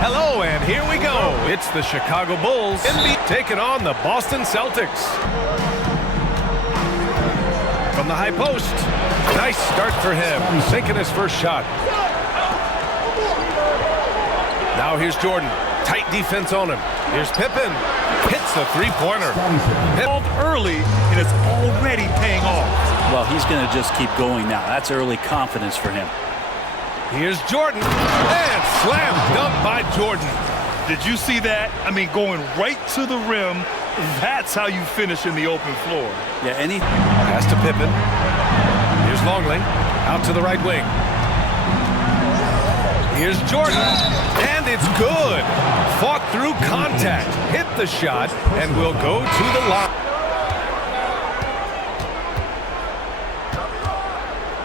Hello, and here we go. It's the Chicago Bulls taking on the Boston Celtics. From the high post. Nice start for him. Sinking his first shot. Now here's Jordan. Tight defense on him. Here's Pippen. Hits a three-pointer. Called early, and it's already paying off. Well, he's going to just keep going now. That's early confidence for him. Here's Jordan. And slam dunk by Jordan. Did you see that? I mean, going right to the rim. That's how you finish in the open floor. Yeah, Pass to Pippen. Here's Longley. Out to the right wing. Here's Jordan. And it's good. Fought through contact. Hit the shot. And will go to the line.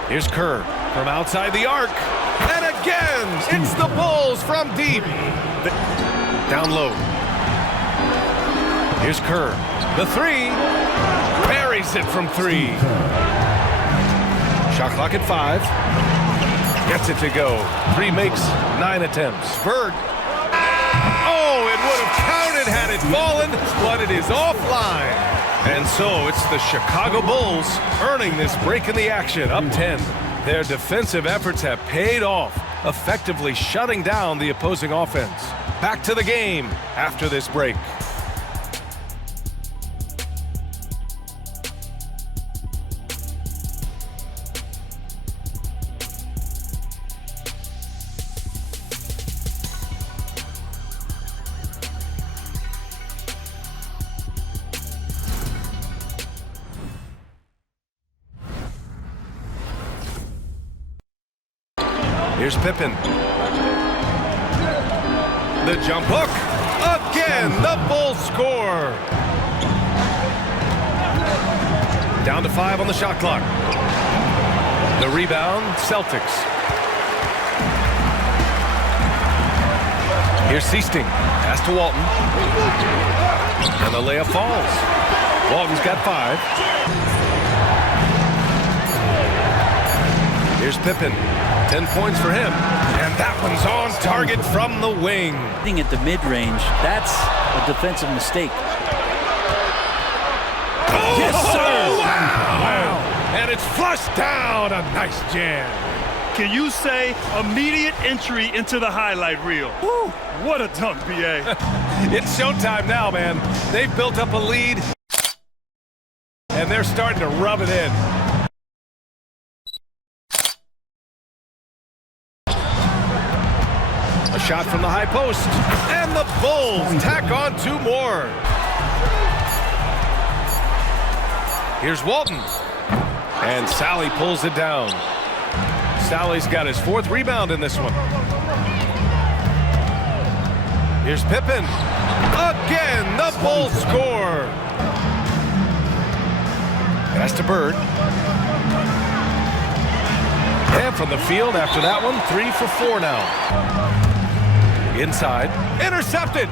Here's Kerr from outside the arc. And again, it's the Bulls from deep. Down low. Here's Kerr. The three. Parries it from three. Shot clock at 5. Gets it to go. 3 makes 9 attempts. Bird. Oh, it would have counted had it fallen, but it is offline. And so it's the Chicago Bulls earning this break in the action, up 10. Their defensive efforts have paid off, effectively shutting down the opposing offense. Back to the game after this break. Here's Pippen. The jump hook. Again, the Bulls score. Down to 5 on the shot clock. The rebound, Celtics. Here's Seasting. Pass to Walton. And the layup falls. Walton's got 5. Here's Pippen. 10 points for him. And that one's on target from the wing. At the mid-range, that's a defensive mistake. Oh, yes, sir! Wow. And it's flushed down. A nice jam. Can you say immediate entry into the highlight reel? Woo, what a dunk, B.A. It's showtime now, man. They've built up a lead, and they're starting to rub it in. A shot from the high post, and the Bulls tack on 2 more. Here's Walton, and Sally pulls it down. Sally's got his 4th rebound in this one. Here's Pippen. Again, the Bulls score. Pass to Bird. And from the field after that one, 3 for 4 now. Inside, intercepted.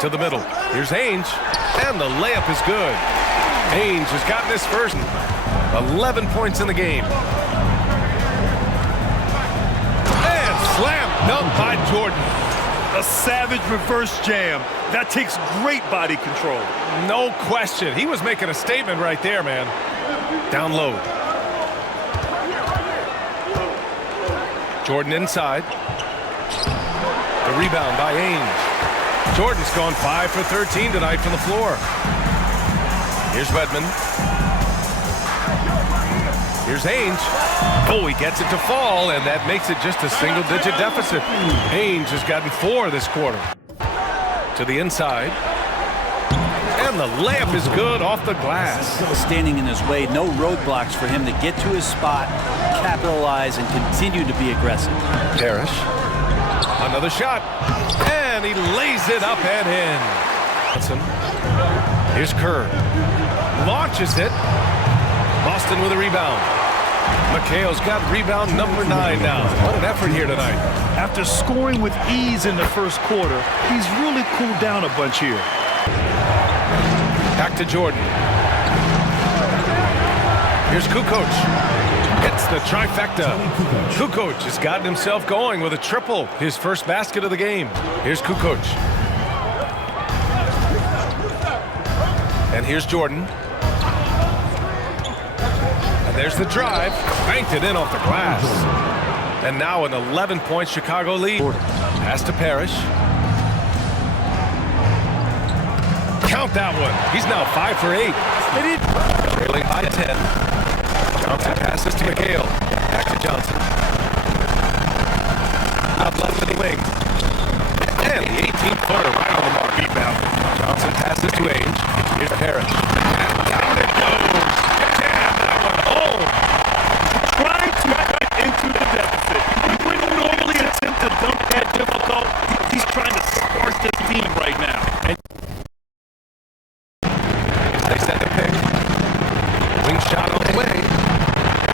To the middle. Here's Ainge, and the layup is good. Ainge has gotten his first 11 points in the game. And slam dunk by Jordan. A savage reverse jam. That takes great body control. No question. He was making a statement right there, man. Down low. Jordan inside. The rebound by Ainge. Jordan's gone 5 for 13 tonight from the floor. Here's Redmond. Here's Ainge. Oh, he gets it to fall, and that makes it just a single-digit deficit. Ainge has gotten 4 this quarter. To the inside. And the layup is good off the glass. Standing in his way, no roadblocks for him to get to his spot, capitalize, and continue to be aggressive. Parish. Another shot. And he lays it up and in. Here's Kerr. Launches it. Boston with a rebound. McHale's got rebound number 9 now. What an effort here tonight. After scoring with ease in the first quarter, he's really cooled down a bunch here. Back to Jordan. Here's Kukoc. Hits the trifecta. Kukoc has gotten himself going with a triple, his first basket of the game. Here's Kukoc. And here's Jordan. And there's the drive. Banked it in off the glass. And now an 11-point Chicago lead. Pass to Parish. Count that one. He's now 5 for 8. Trailing by 10. Johnson passes to McHale. Back to Johnson. Out left to the wing. And the 18-footer right on the mark. Rebound. Johnson passes to Ainge. Here's Parish. And down it goes. Jam that one home. Trying to cut into the deficit. He wouldn't normally attempt to dunk that difficult. He's trying to spark this team right now. They set the pick. Wing shot on the way.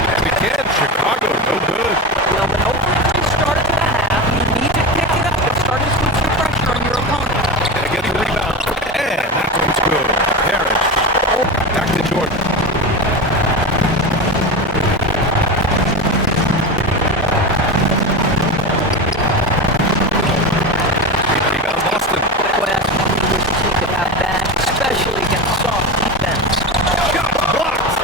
And again, Chicago, no good. Well, an open start to the half. You need to pick it up and start to put some pressure on your opponent. And get the rebound. And that one's good. Parish. Back to Jordan. Rebound Boston. Boy, that's one you wish he could have back, especially against soft defense. Shot blocked.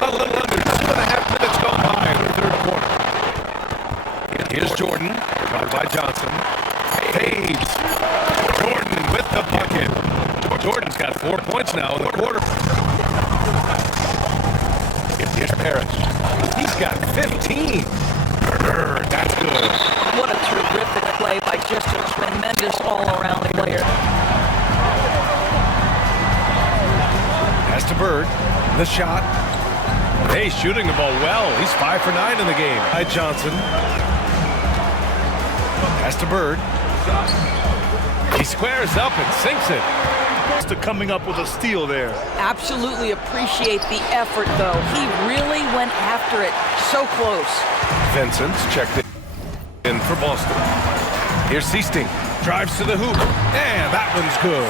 A little under 2.5 minutes gone by in the third quarter. Here's Jordan. Guarded by Johnson. Fades. Jordan with the bucket. Jordan's got 4 points now in the quarter. Here's Parish. He's got 15. That's good. What a terrific play by just a tremendous all-around player. Pass to Bird. The shot. Hey, shooting the ball well. He's 5 for 9 in the game. By Johnson. Pass to Bird. He squares up and sinks it. To coming up with a steal there. Absolutely appreciate the effort, though. He really went after it. So close. Vincent's checked it in for Boston. Here's Seasting. Drives to the hoop. And that one's good.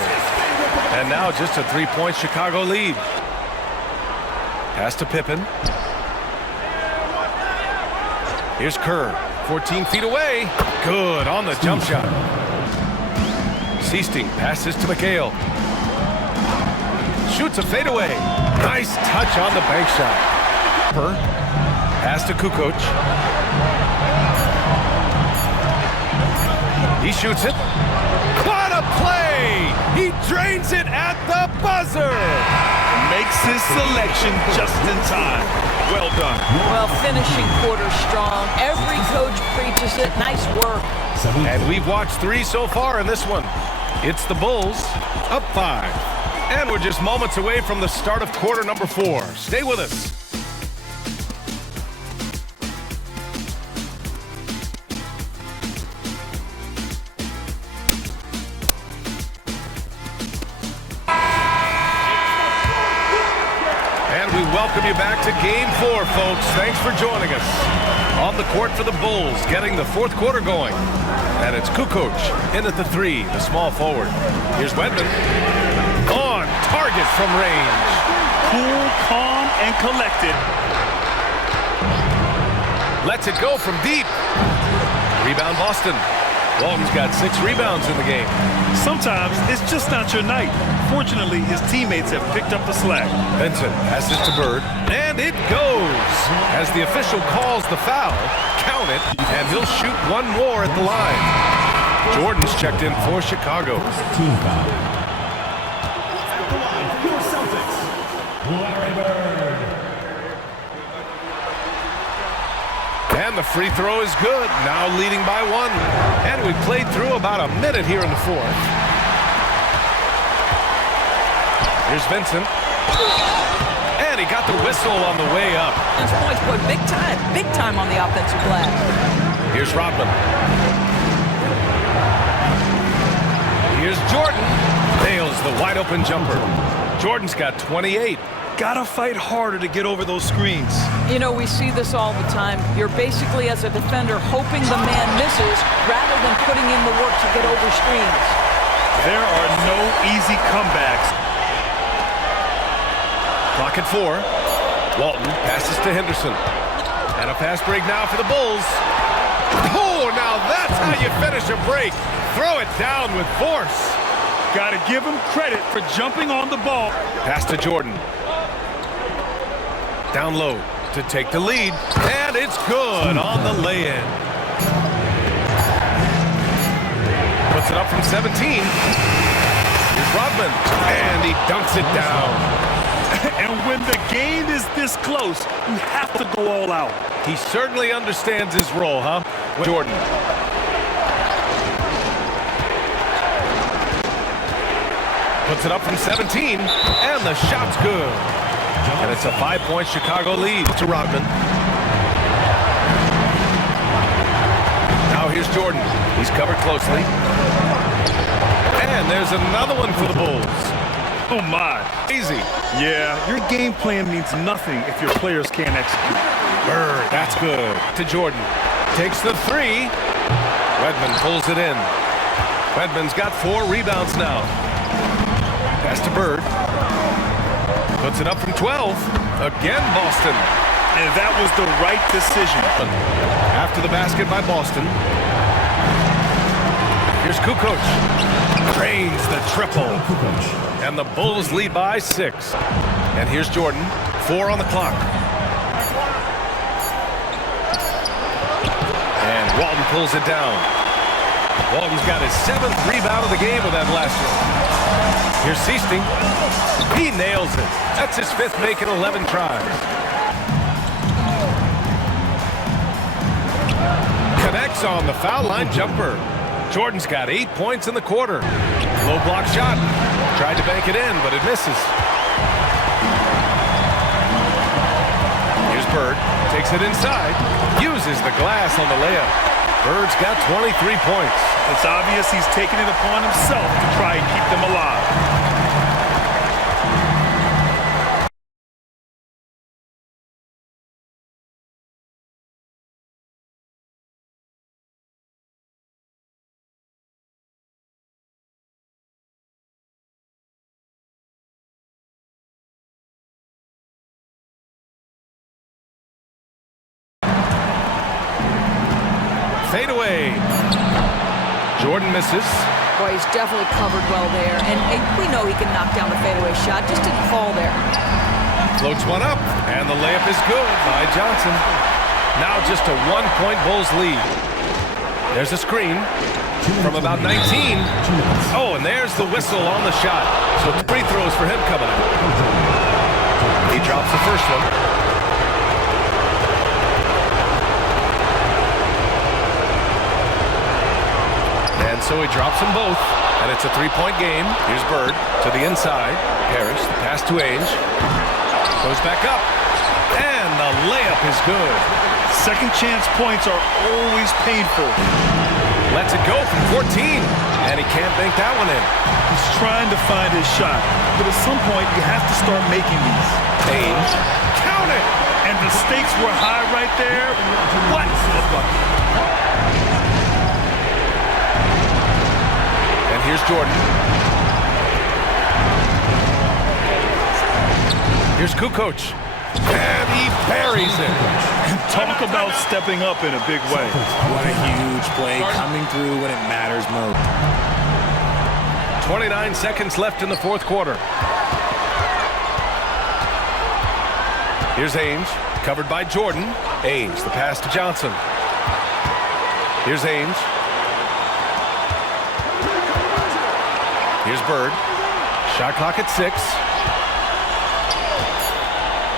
And now just a 3-point Chicago lead. Pass to Pippen. Here's Kerr. 14 feet away. Good on the jump shot. Seasting passes to McHale. Shoots a fadeaway. Nice touch on the bank shot. Pass to Kukoc. He shoots it. What a play! He drains it at the buzzer. Makes his selection just in time. Well done. Well, finishing quarter strong. Every coach preaches it. Nice work. And we've watched 3 so far in this one. It's the Bulls up 5. And we're just moments away from the start of quarter number 4. Stay with us. And we welcome you back to Game 4, folks. Thanks for joining us. On the court for the Bulls, getting the fourth quarter going. And it's Kukoc in at the 3, the small forward. Here's Wedman. On target from range. Cool, calm, and collected. Lets it go from deep. Rebound Boston. Walton's got 6 rebounds in the game. Sometimes it's just not your night. Fortunately, his teammates have picked up the slack. Vincent passes to Bird, and it goes. As the official calls the foul, count it, and he'll shoot one more at the line. Jordan's checked in for Chicago. Team foul. At the line for your Celtics, Larry Bird. And the free throw is good, now leading by 1. And we played through about a minute here in the fourth. Here's Vincent. And he got the whistle on the way up. Those points, boy, big time on the offensive glass. Here's Rodman. Here's Jordan. Nails the wide open jumper. Jordan's got 28. Gotta fight harder to get over those screens. You know, we see this all the time. You're basically, as a defender, hoping the man misses rather than putting in the work to get over screens. There are no easy comebacks. Clock at 4. Walton passes to Henderson. And a fast break now for the Bulls. Oh, now that's how you finish a break. Throw it down with force. Got to give him credit for jumping on the ball. Pass to Jordan. Down low to take the lead. And it's good on the lay-in. Puts it up from 17. Here's Rodman. And he dunks it down. And when the game is this close, you have to go all out. He certainly understands his role, huh? Jordan. Puts it up from 17, and the shot's good. And it's a 5-point Chicago lead to Rodman. Now here's Jordan. He's covered closely. And there's another one for the Bulls. Oh, my. Easy. Yeah, your game plan means nothing if your players can't execute. Bird, that's good. To Jordan. Takes the 3. Wedman pulls it in. Wedman's got 4 rebounds now. Pass to Bird. Puts it up from 12. Again, Boston. And that was the right decision. After the basket by Boston. Here's Kukoc. Drains the triple. And the Bulls lead by 6. And here's Jordan. 4 on the clock. And Walton pulls it down. Walton's got his 7th rebound of the game with that last one. Here's Seasting. He nails it. That's his 5th make in 11 tries. Connects on the foul line jumper. Jordan's got 8 points in the quarter. Low block shot. Tried to bank it in, but it misses. Here's Bird. Takes it inside. Uses the glass on the layup. Bird's got 23 points. It's obvious he's taking it upon himself to try and keep them alive. Fade away. Jordan misses. Boy, he's definitely covered well there. And we know he can knock down the fadeaway shot. Just didn't fall there. Floats one up. And the layup is good by Johnson. Now just a 1-point Bulls lead. There's a screen from about 19. Oh, and there's the whistle on the shot. So 3 throws for him coming up. He drops the first one. And so he drops them both, and it's a 3-point game. Here's Bird to the inside. Parish, the pass to Ainge. Goes back up, and the layup is good. Second chance points are always painful. Lets it go from 14, and he can't bank that one in. He's trying to find his shot, but at some point you have to start making these. Ainge, count it! And the stakes were high right there. What? Here's Jordan. Here's Kukoc. And he buries it. Talk about stepping up in a big way. What a huge play, coming through when it matters most. 29 seconds left in the 4th quarter. Here's Ainge, covered by Jordan. Ainge, the pass to Johnson. Here's Ainge. Here's Bird. Shot clock at 6.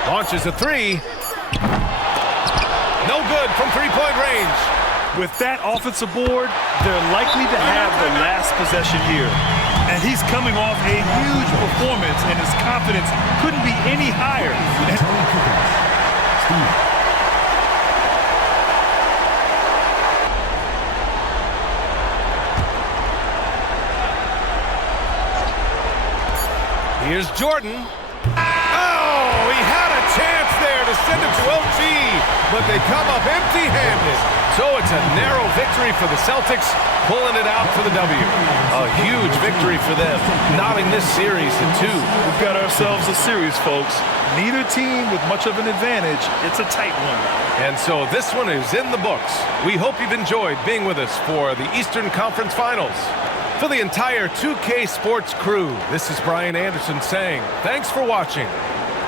Launches a 3. No good from 3-point range. With that offensive board, they're likely to have the last possession here. And he's coming off a huge performance, and his confidence couldn't be any higher. Here's Jordan. Oh, he had a chance there to send it to OG. but they come up empty-handed. So it's a narrow victory for the Celtics, pulling it out for the W. A huge victory for them, knotting this series in 2. We've got ourselves a series, folks. Neither team with much of an advantage. It's a tight one. And so this one is in the books. We hope you've enjoyed being with us for the Eastern Conference Finals. For the entire 2K Sports crew, this is Brian Anderson saying thanks for watching.